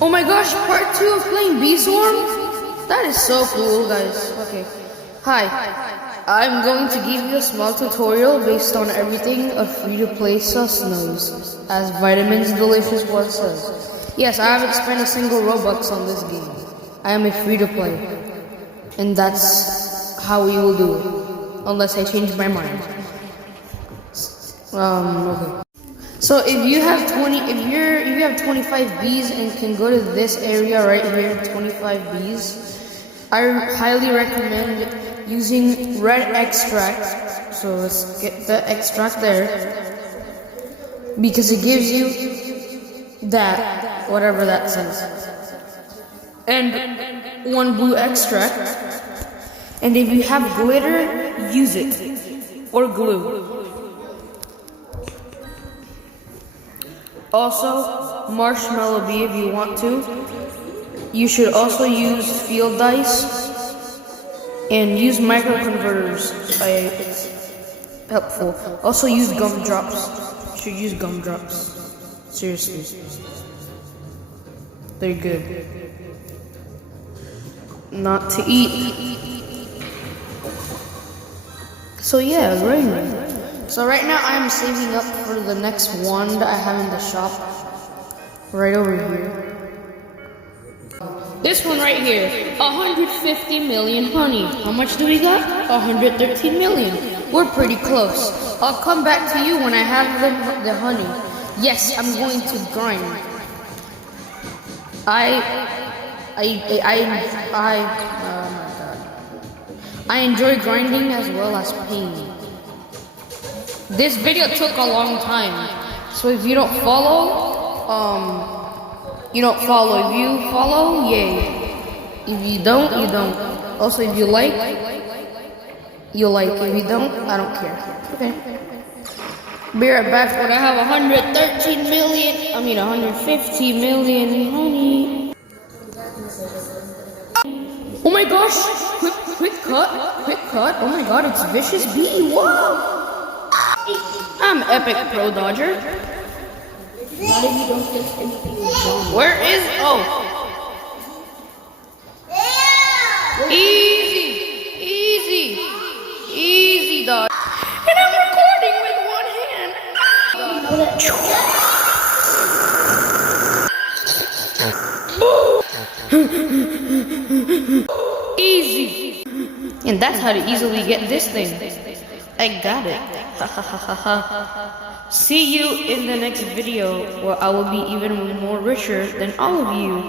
Oh my gosh, part 2 of playing Bee Swarm? That is so cool, guys. Okay. Hi. I'm going to give you a small tutorial based on everything a free-to-play sus knows, as Vitamins Delicious One says. Yes, I haven't spent a single Robux on this game. I am a free-to-play. And that's how we will do it. Unless I change my mind. Okay. So if you have 25 bees and can go to this area right here, 25 bees, I highly recommend using red extract. So let's get the extract there, because it gives you that, whatever that says, and one blue extract. And if you have glitter, use it, or glue. Also, marshmallow bee if you want to. You should also use field dice and use microconverters. It's helpful. Also use gumdrops. You should use gumdrops. Seriously. They're good. Not to eat. So yeah, right. So right now I'm saving up for the next wand I have in the shop. Right over here. This one right here. 150 million honey. How much do we got? 113 million. We're pretty close. I'll come back to you when I have the honey. Yes, I'm going to grind. I enjoy grinding as well as paying. This video took a long time, so if you don't follow, you don't follow. If you follow, yay. If you don't, you don't. Also, if you like, you like. If you don't, I don't care. Okay. Be right back when I have 150 million honey. Oh my gosh! Quick cut. Oh my god, it's Vicious Bee. Whoa! I'm Epic Pro Dodger. Where is... Oh. Easy, dodge. And I'm recording with one hand. Easy. And that's how to easily get this thing. I got it. See you in the next video, where I will be even more richer than all of you.